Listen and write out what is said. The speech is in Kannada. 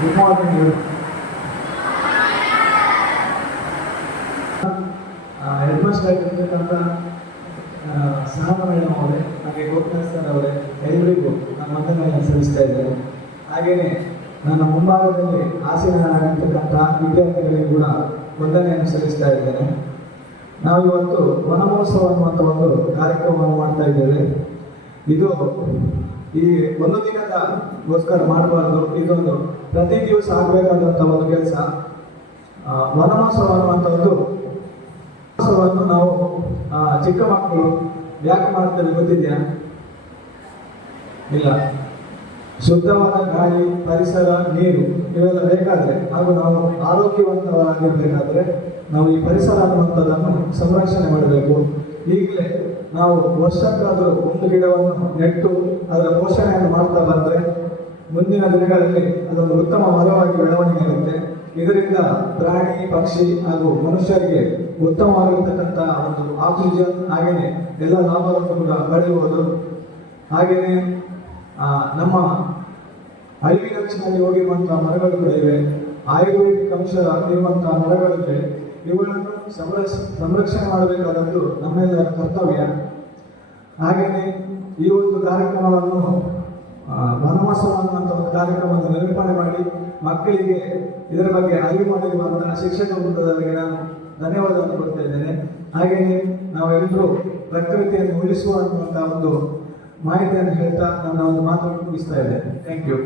Good morning. ಹೆಡ್ ಮಾಸ್ಟರ್ ಆಗಿರ್ತಕ್ಕಂಥ ಸಹನ ಮೇಡಮ್ ಅವರೇ, ಹಾಗೆ ಗೋಪಿನಾಥ್ ಸರ್ ಅವರೇ, ಎಲ್ಲರಿಗೂ ನಾನು ವಂದನೆಯನ್ನು ಸಲ್ಲಿಸ್ತಾ ಇದ್ದೇನೆ. ಹಾಗೆಯೇ ನನ್ನ ಮುಂಭಾಗದಲ್ಲಿ ಆಸೀನರಾಗಿರ್ತಕ್ಕಂಥ ವಿದ್ಯಾರ್ಥಿಗಳಿಗೆ ಕೂಡ ವಂದನೆಯನ್ನು ಸಲ್ಲಿಸ್ತಾ ಇದ್ದೇನೆ. ನಾವಿವತ್ತು ವನಮಹೋತ್ಸವ ಅನ್ನುವಂಥ ಒಂದು ಕಾರ್ಯಕ್ರಮವನ್ನು ಮಾಡ್ತಾ ಇದ್ದೇವೆ. ಇದು ಈ ಒಂದು ದಿನದಗೋಸ್ಕರ ಮಾಡಬಾರ್ದು, ಇದೊಂದು ಪ್ರತಿ ದಿವಸ ಆಗಬೇಕಾದಂಥ ಒಂದು ಕೆಲಸ. ವನಮಹೋತ್ಸವ ಅನ್ನುವಂಥ ಒಂದು ಮಹೋತ್ಸವವನ್ನು ನಾವು ಚಿಕ್ಕ ಮಕ್ಕಳು ಯಾಕೆ ಮಾಡ್ತೇವೆ ಗೊತ್ತಿದೆಯಾ? ಇಲ್ಲ. ಶುದ್ಧವಾದ ಗಾಳಿ, ಪರಿಸರ, ನೀರು ಇವೆಲ್ಲ ಬೇಕಾದರೆ ಹಾಗೂ ನಾವು ಆರೋಗ್ಯವಂತವಾಗಿರಬೇಕಾದ್ರೆ ನಾವು ಈ ಪರಿಸರ ಅನ್ನುವಂಥದ್ದನ್ನು ಸಂರಕ್ಷಣೆ ಮಾಡಬೇಕು. ಈಗಲೇ ನಾವು ವರ್ಷಕ್ಕಾದರೂ ಒಂದು ಗಿಡವನ್ನು ನೆಟ್ಟು ಅದರ ಪೋಷಣೆಯನ್ನು ಮಾಡ್ತಾ ಬಂದರೆ ಮುಂದಿನ ದಿನಗಳಲ್ಲಿ ಅದೊಂದು ಉತ್ತಮ ಮರವಾಗಿ ಬೆಳವಣಿಗೆ ಆಗುತ್ತೆ. ಇದರಿಂದ ಪ್ರಾಣಿ, ಪಕ್ಷಿ ಹಾಗೂ ಮನುಷ್ಯರಿಗೆ ಉತ್ತಮವಾಗಿರ್ತಕ್ಕಂಥ ಒಂದು ಆಕ್ಸಿಜನ್ ಹಾಗೆಯೇ ಎಲ್ಲ ಲಾಭವನ್ನು ಕೂಡ ಪಡೆಯಬಹುದು. ಹಾಗೆಯೇ ನಮ್ಮ ಅಳಿವಿನಂಚಿನಲ್ಲಿ ಹೋಗಿರುವಂತಹ ಮರಗಳು ಕೂಡ ಇವೆ. ಆಯುರ್ವೇದಿಕ್ ಅಂಶ ಇರುವಂತಹ ಮರಗಳಿವೆ. ಇವುಗಳನ್ನು ಸಂರಕ್ಷಣೆ ಮಾಡಬೇಕಾದದ್ದು ನಮ್ಮೆಲ್ಲರ ಕರ್ತವ್ಯ. ಹಾಗೆಯೇ ಈ ಒಂದು ಕಾರ್ಯಕ್ರಮವನ್ನು ವನಮಹೋತ್ಸವ ಅನ್ನುವಂಥ ಒಂದು ಕಾರ್ಯಕ್ರಮವನ್ನು ನಿರೂಪಣೆ ಮಾಡಿ ಮಕ್ಕಳಿಗೆ ಇದರ ಬಗ್ಗೆ ಅರಿವು ಮಾಡಿರುವಂತಹ ಶಿಕ್ಷಕ ವೃಂದದವರಿಗೆ ನಾನು ಧನ್ಯವಾದವನ್ನು ಕೊಡ್ತಾ ಇದ್ದೇನೆ. ಹಾಗೆಯೇ ನಾವೆಲ್ಲರೂ ಪ್ರಕೃತಿಯನ್ನು ಉಳಿಸುವ ಅನ್ನುವಂಥ ಒಂದು ಮಾಹಿತಿಯನ್ನು ಹೇಳ್ತಾ ನನ್ನ ಒಂದು ಮಾತನ್ನು ಮುಗಿಸ್ತಾ ಇದ್ದೇನೆ. Thank you.